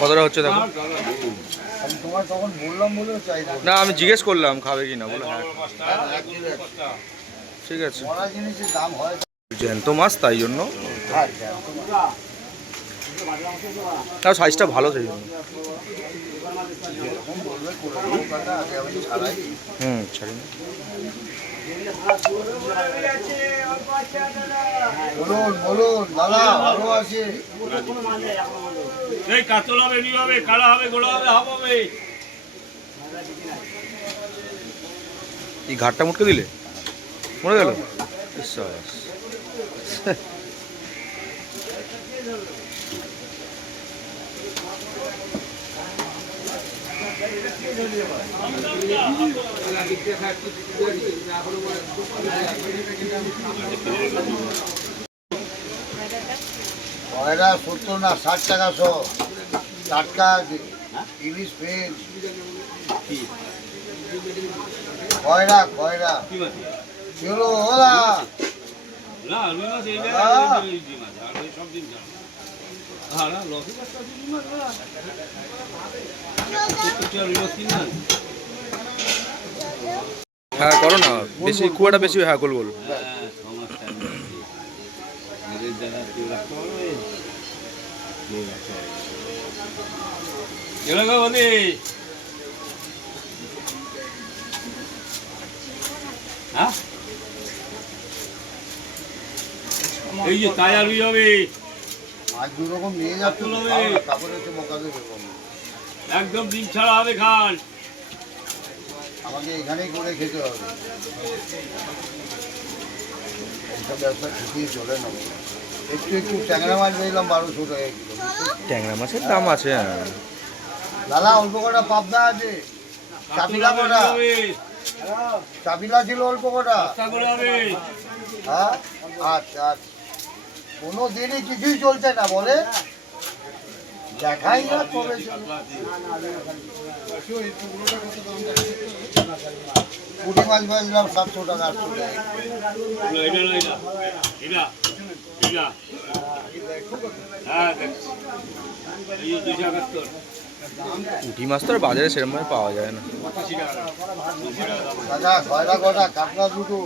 কতটা হচ্ছে দেখো। তোমার তখন বললাম বলে চাই না আমি জিজ্ঞেস করলাম খাবে কি না, বলো হ্যাঁ ঠিক আছে। বড় জিনিসের দাম হয় জ্যান্ত মাছ তাই জন্য, তার সাইজটা ভালো সেই জন্য। ছাড়ি না। বলুন বলুন দাদা ভালো আছে। এই কাতল হবে, নি হবে, কালা হবে, গোলা হবে, হাফ হবে। এই ঘাটটা মুটকে দিলে মরে গেল। কয়রা 70 না 60 টাকা শো। টাটকা ইলিশ ফ্রেশ কয়রা কয়রা চলো ওলা না রুই মাছ এই জায়গায় রুই মাছ আর ওই সব দিন জানো। হ্যাঁ না লসি মাছটা রুই মাছ না রুই মাছ কিনা। হ্যাঁ করো না, বেশি কুয়াটা বেশি, হ্যাঁ গোল গোল। হ্যাঁ সমাজ টাইম এদের জায়গা কেউ রাখতে পারবে, কেউ রাখতে পারবে। এগুলো গো বলি হ্যাঁ এই যে তাজা রুই হবে। আজ দু রকম নিয়ে যাচ্ছে তারপরে হচ্ছে মকা দেবে একদম ডিম ছাড়া হবে খান। আমাকে এখানেই করে খেতে হবে। এইসব ব্যবসা ঠিকই চলে না। একটু একটু ট্যাংরা মাছ নিলাম 1200 টাকা কিলো। ট্যাংরা মাছের দাম আছে। দাদা অল্প কটা পাবদা আছে, চাপিলা কটা, চাপিলা ছিল অল্প কটা। হ্যাঁ আচ্ছা আচ্ছা, কোনো দিনই কিছুই চলছে না বলে দেখাই না কবে পুঁটি মাছ বাজলাম 700 টাকা 800 টাকা। পুঁটি মাছ তো আর বাজারে সেরকম পাওয়া যায় না। দাদা কয়টা কটা কাতলা দুটো।